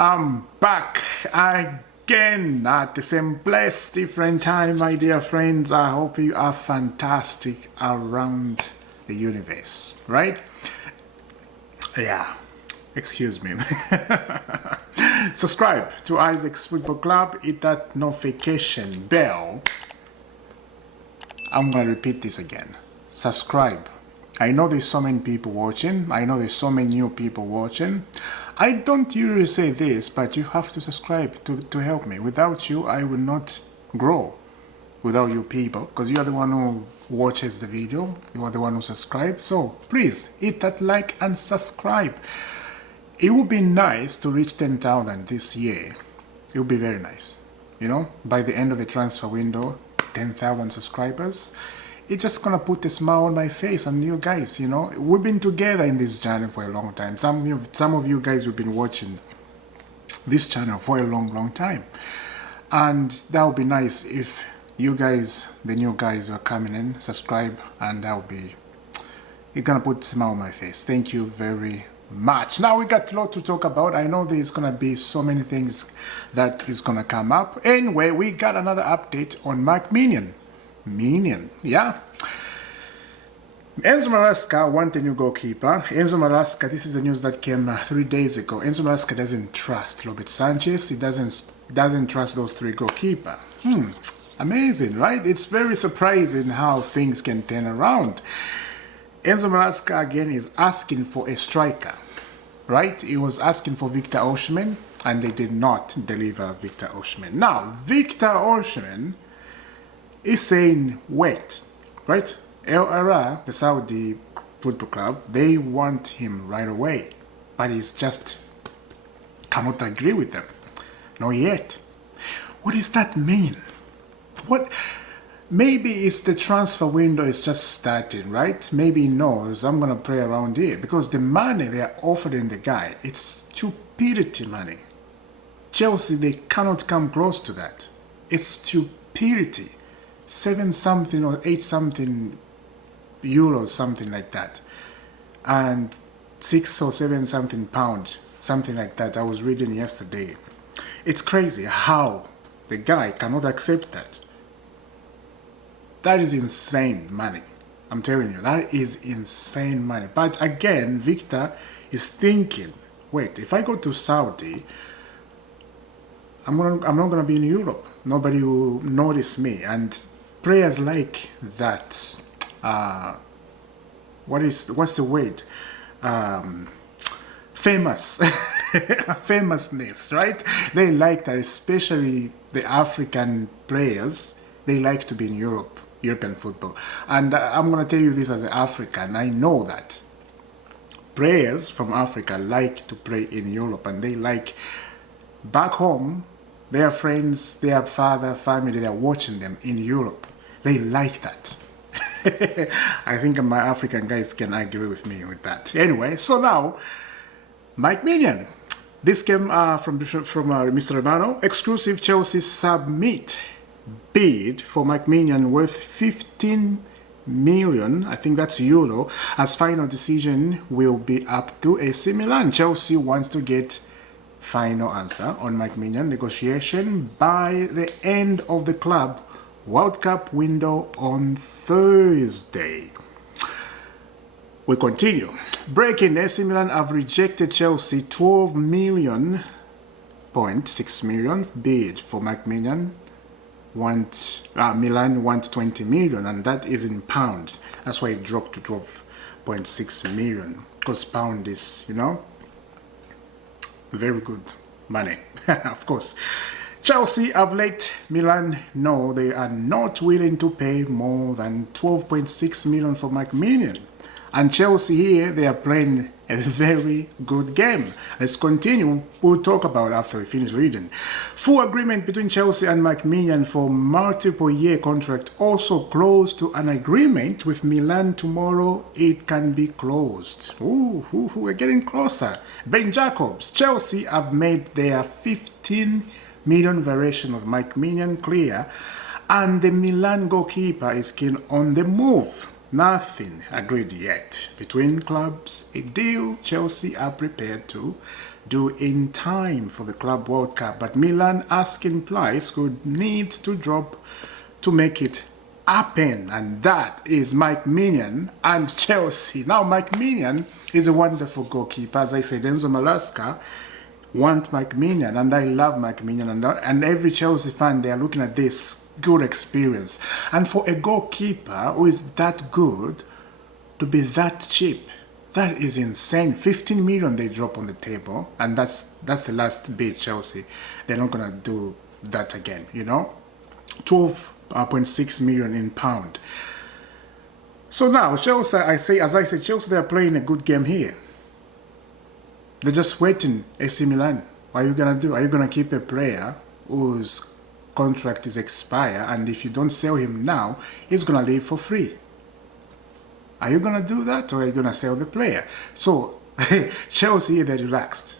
I'm back again at the same place, different time, my dear friends. I hope you are fantastic around the universe, right? Yeah, excuse me. Subscribe to Isaac's Football Club, hit that notification bell. I'm gonna repeat this again. Subscribe. I know there's so many people watching. I know there's so many new people watching. I don't usually say this, but you have to subscribe to help me. Without you, I will not grow. Without you people, because you are the one who watches the video. You are the one who subscribes. So please hit that like and subscribe. It would be nice to reach 10,000 this year. It would be very nice. You know, by the end of the transfer window, 10,000 subscribers. It's just gonna put a smile on my face. And you guys, you know, we've been together in this channel for a long time. Some of you guys have been watching this channel for a long time. And that would be nice if you guys, the new guys, are coming in, subscribe, and that would be, it's gonna put a smile on my face. Thank you very much. Now we got a lot to talk about. I know there's gonna be so many things that is gonna come up. Anyway, we got another update on Maignan. Yeah. Enzo Maresca want a new goalkeeper. Enzo Maresca, this is the news that came 3 days ago. Enzo Maresca doesn't trust Robert Sanchez. He doesn't trust those 3 goalkeepers. Amazing, right? It's very surprising how things can turn around. Enzo Maresca again is asking for a striker, right? He was asking for Victor Osimhen, and they did not deliver Victor Osimhen. Now, Victor Osimhen is saying, wait, right? El Ara, the Saudi football club, they want him right away, but he's just cannot agree with them. Not yet. What does that mean? What? Maybe it's the transfer window is just starting, right? Maybe he knows I'm gonna play around here because the money they are offering the guy, it's stupidity money. Chelsea, they cannot come close to that. It's stupidity. 7 something or 8 something euros, something like that, and 6 or 7 something pounds, something like that. I was reading yesterday. It's crazy how the guy cannot accept that. That is insane money. I'm telling you, that is insane money. But again, Victor is thinking, wait, if I go to Saudi, I'm not gonna be in Europe. Nobody will notice me. And players like that, what's the word? Famous, famousness, right? They like that, especially the African players. They like to be in Europe, European football. And I'm gonna tell you this as an African. I know that players from Africa like to play in Europe, and they like back home. Their friends, their father, family, they're watching them in Europe. They like that. I think my African guys can agree with me with that. Anyway, so now, Maignan. This came from Mr. Romano. Exclusive Chelsea submit bid for Maignan worth 15 million, I think that's euro, as final decision will be up to AC Milan. Chelsea wants to get final answer on Maignan negotiation by the end of the club World Cup window on Thursday. We continue. Breaking, AC Milan have rejected Chelsea 12 million, 0.6 million bid for Maignan. Milan want 20 million, and that is in pounds. That's why it dropped to 12.6 million, because pound is, you know, very good money. Of course. Chelsea have let Milan know they are not willing to pay more than 12.6 million for Maignan. And Chelsea here, they are playing a very good game. Let's continue. We'll talk about after we finish reading. Full agreement between Chelsea and Maignan for multiple year contract. Also close to an agreement with Milan tomorrow. It can be closed. Ooh, we're getting closer. Ben Jacobs. Chelsea have made their 15 million variation of Maignan clear, and the Milan goalkeeper is keen on the move. Nothing agreed yet between clubs. A deal Chelsea are prepared to do in time for the Club World Cup. But Milan asking price could need to drop to make it happen, and that is Maignan and Chelsea. Now Maignan is a wonderful goalkeeper. As I said, Enzo Malaska want Maignan, and I love Maignan, and every Chelsea fan, they are looking at this good experience. And for a goalkeeper who is that good to be that cheap, that is insane. 15 million they drop on the table, and that's the last bid. Chelsea, they're not gonna do that again, you know. 12.6 million in pound. So now Chelsea, as I said, Chelsea, they're playing a good game here. They're just waiting. AC Milan, what are you gonna do? Are you gonna keep a player whose contract is expire, and if you don't sell him now, he's gonna leave for free? Are you gonna do that, or are you gonna sell the player? So Chelsea, they're relaxed,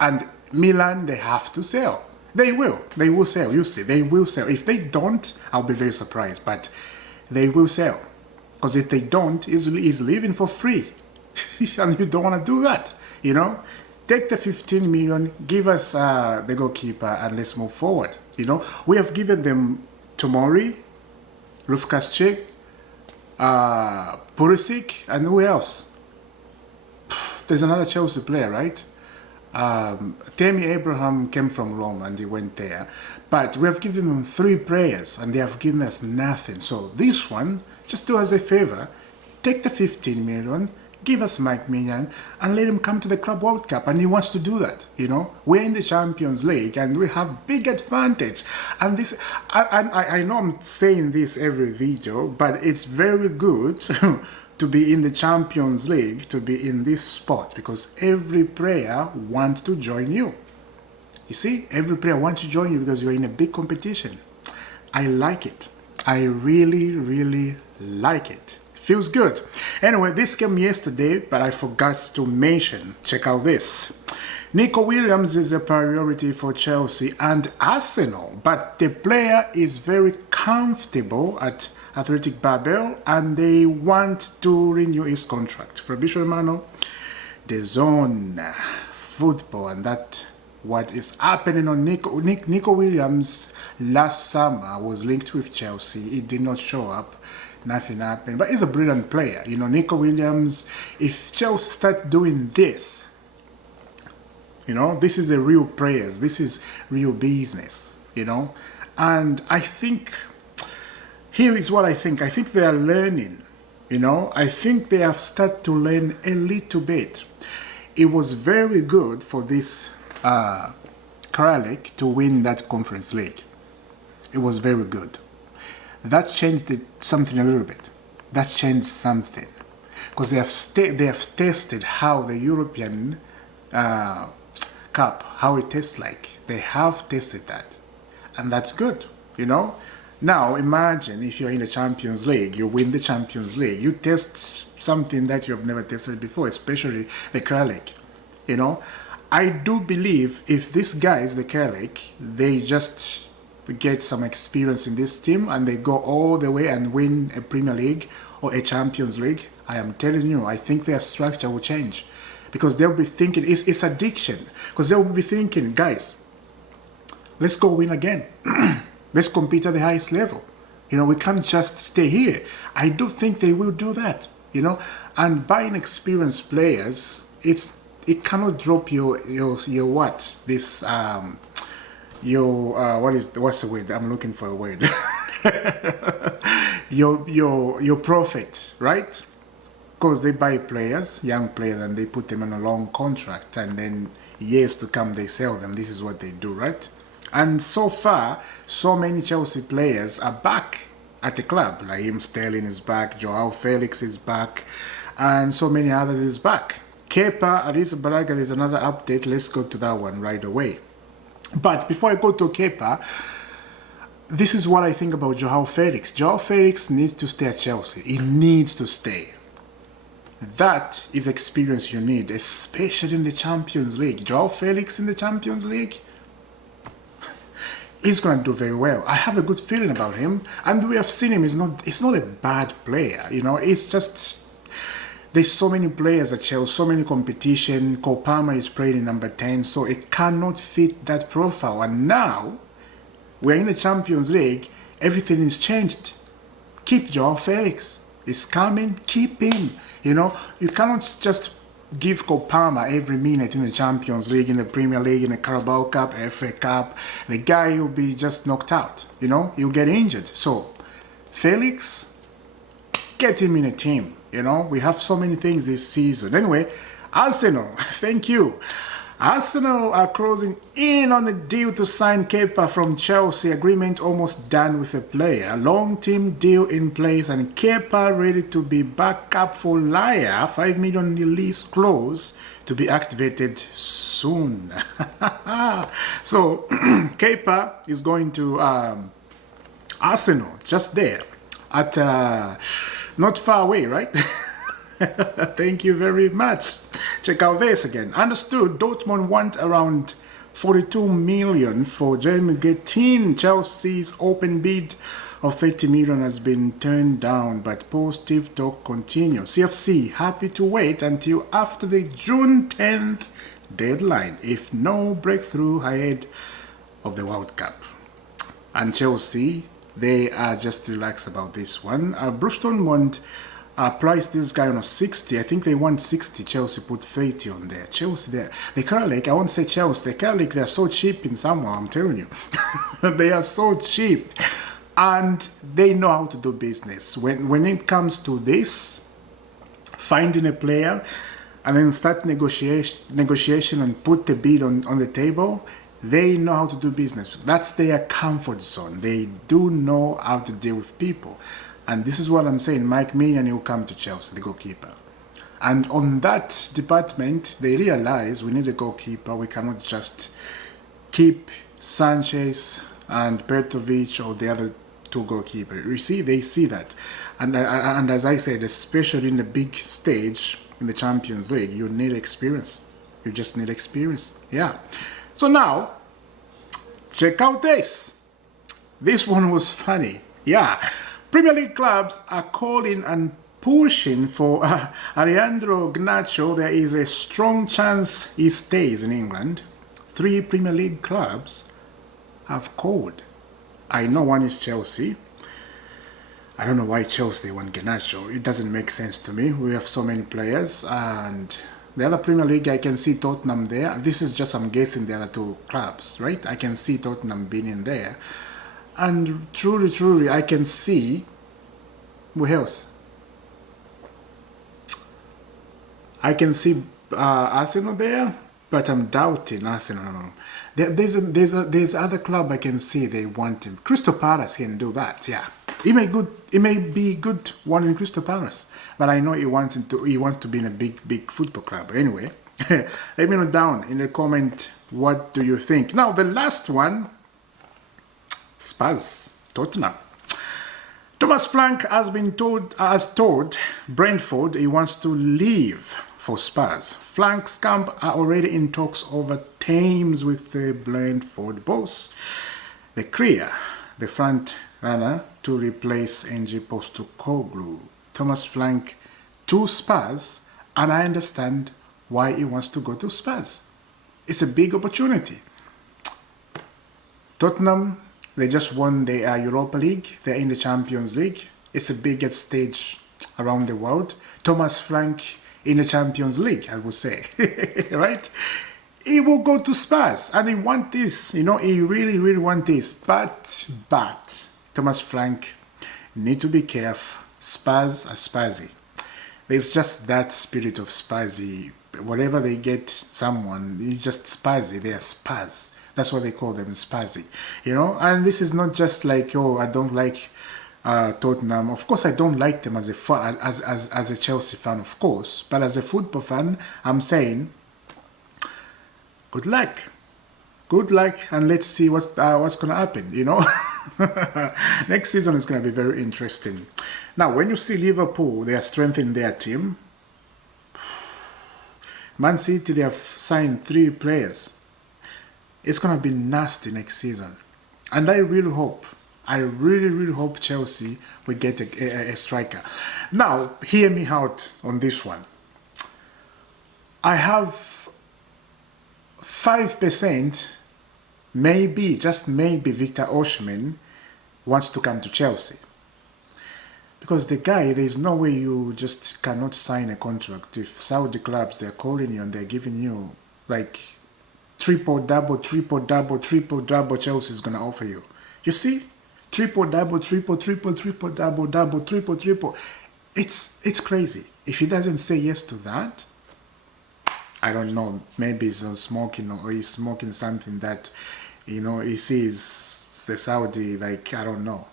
and Milan, they have to sell. They will sell. You see, they will sell. If they don't, I'll be very surprised, but they will sell, because if they don't, he's leaving for free. And you don't want to do that, you know. Take the 15 million, give us the goalkeeper, and let's move forward. You know, we have given them Tomori, Lufkas-Cheek, Pulisic, and who else? There's another Chelsea player, right? Tammy Abraham came from Rome and he went there. But we have given them 3 players and they have given us nothing. So this one, just do us a favor, take the 15 million, give us Maignan, and let him come to the Club World Cup. And he wants to do that, you know. We're in the Champions League and we have big advantage. And this, I know I'm saying this every video, but it's very good to be in the Champions League, to be in this spot, because every player wants to join you. You see, every player wants to join you because you're in a big competition. I like it. I really, really like it. Feels good. Anyway, this came yesterday, but I forgot to mention. Check out this. Nico Williams is a priority for Chelsea and Arsenal, but the player is very comfortable at Athletic Babel and they want to renew his contract. Fabrizio Romano, the zone football, and that what is happening on Nico Williams last summer was linked with Chelsea. He did not show up. Nothing happened. But he's a brilliant player. You know, Nico Williams, if Chelsea start doing this, you know, this is a real players. This is real business, you know. And I think, here is what I think. I think they are learning, you know. I think they have started to learn a little bit. It was very good for this Kralik to win that Conference League. It was very good. That changed something a little bit. That changed something. Because they have tested how the European Cup, how it tastes like. They have tested that. And that's good, you know. Now imagine if you're in the Champions League, you win the Champions League, you test something that you have never tested before, especially the Kralik, you know. I do believe if these guys, the Kralik, they just get some experience in this team and they go all the way and win a Premier League or a Champions League, I am telling you, I think their structure will change. Because they'll be thinking, it's addiction. Because they'll be thinking, guys, let's go win again. Let's compete at the highest level. You know, we can't just stay here. I do think they will do that, you know. And buying experienced players, it cannot drop your what? This what's the word? I'm looking for a word. your profit, right? Because they buy players, young players, and they put them on a long contract, and then years to come they sell them. This is what they do, right? And so far, so many Chelsea players are back at the club. Raheem Sterling is back, Joao Felix is back, and so many others is back. Kepa Arrizabalaga, there's another update. Let's go to that one right away. But before I go to Kepa, this is what I think about Joao Felix. Joao Felix needs to stay at Chelsea. He needs to stay. That is experience you need, especially in the Champions League. Joao Felix in the Champions League, he's going to do very well. I have a good feeling about him. And we have seen him. He's not a bad player. You know, it's just there's so many players at Chelsea, so many competition. Cole Palmer is playing in number 10, so it cannot fit that profile. And now we're in the Champions League, everything is changed. Keep Joao Felix. He's coming, keep him. You know, you cannot just give Cole Palmer every minute in the Champions League, in the Premier League, in the Carabao Cup, FA Cup. The guy will be just knocked out, you know, he'll get injured. So, Felix, get him in a team. You know, we have so many things this season. Anyway, Arsenal, thank you. Arsenal are closing in on the deal to sign Kepa from Chelsea. Agreement almost done with the player. Long-term deal in place and Kepa ready to be back up for Laya. 5 million release clause to be activated soon. So, Kepa is going to Arsenal, just there. At not far away, right? Thank you very much. Check out this again. Understood, Dortmund want around 42 million for Jeremy Gittens. Chelsea's open bid of 30 million has been turned down, but positive talk continues. CFC happy to wait until after the June 10th deadline, if no breakthrough ahead of the World Cup. And Chelsea, they are just relaxed about this one. Brewston want priced this guy on a 60. I think they want 60. Chelsea put 30 on there. Chelsea, the Carlick, I won't say Chelsea. The Carlick, they're so cheap in somewhere, I'm telling you. They are so cheap. And they know how to do business. When it comes to this, finding a player and then start negotiation and put the bid on the table, they know how to do business. That's their comfort zone. They do know how to deal with people. And this is what I'm saying. Maignan will come to Chelsea, the goalkeeper. And on that department, they realize we need a goalkeeper. We cannot just keep Sanchez and Petrovic or the other two goalkeepers. You see, they see that. And as I said, especially in the big stage in the Champions League, you need experience. You just need experience. Yeah. So now, check out this. This one was funny. Yeah. Premier League clubs are calling and pushing for Alejandro Garnacho. There is a strong chance he stays in England. 3 Premier League clubs have called. I know one is Chelsea. I don't know why Chelsea want Garnacho. It doesn't make sense to me. We have so many players. And the other Premier League, I can see Tottenham there. This is just, I'm guessing, the other 2 clubs, right? I can see Tottenham being in there. And truly, I can see, who else? I can see Arsenal there, but I'm doubting Arsenal. There's other club I can see they want him. Crystal Palace can do that, yeah. It may be good one in Crystal Palace, but I know he wants to be in a big football club. Anyway, let me know down in the comment what do you think. Now the last one. Spurs, Tottenham. Thomas Frank has told Brentford he wants to leave for Spurs. Frank's camp are already in talks over terms with the Brentford boss. They clear the front runner to replace NG Postecoglou. Thomas Frank to Spurs, and I understand why he wants to go to Spurs. It's a big opportunity. Tottenham, they just won the Europa League. They're in the Champions League. It's the biggest stage around the world. Thomas Frank in the Champions League, I would say. Right? He will go to Spurs. And he want this. You know, he really want this. But, Thomas Frank need to be careful. Spurs are Spursy. There's just that spirit of Spursy. Whatever they get someone, it's just Spursy. They are Spurs. That's what they call them, Spursy, you know. And this is not just like, oh, I don't like Tottenham. Of course, I don't like them as a Chelsea fan, of course. But as a football fan, I'm saying, good luck, and let's see what's going to happen, you know. Next season is going to be very interesting. Now, when you see Liverpool, they are strengthening their team. Man City, they have signed 3 players. It's going to be nasty next season. And I really hope I really, really hope Chelsea will get a striker. Now, hear me out on this one. I have 5%, maybe, just maybe, Victor Osimhen wants to come to Chelsea. Because the guy, there's no way you just cannot sign a contract. If Saudi clubs, they're calling you and they're giving you like triple-double, triple-double, triple-double, Chelsea's going to offer you. You see? Triple-double, triple-triple, triple-double, double, triple-triple. It's crazy. If he doesn't say yes to that, I don't know, maybe he's smoking or he's smoking something that, you know, he sees the Saudi, like, I don't know.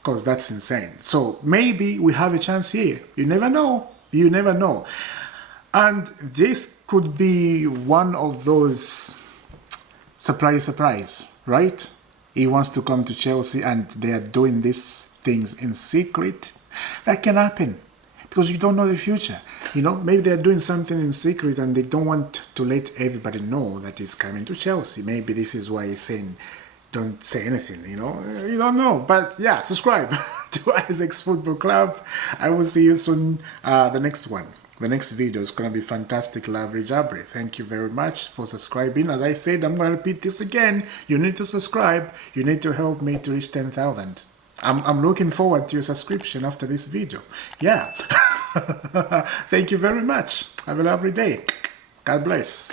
Because that's insane. So maybe we have a chance here. You never know. You never know. And this could be one of those surprise, right? He wants to come to Chelsea and they are doing these things in secret. That can happen because you don't know the future. You know, maybe they're doing something in secret and they don't want to let everybody know that he's coming to Chelsea. Maybe this is why he's saying, don't say anything, you know. You don't know. But yeah, subscribe to Isaac's Football Club. I will see you soon. The next one. The next video is going to be fantastic, lovely, jabry. Thank you very much for subscribing. As I said, I'm going to repeat this again. You need to subscribe. You need to help me to reach 10,000. I'm looking forward to your subscription after this video. Yeah. Thank you very much. Have a lovely day. God bless.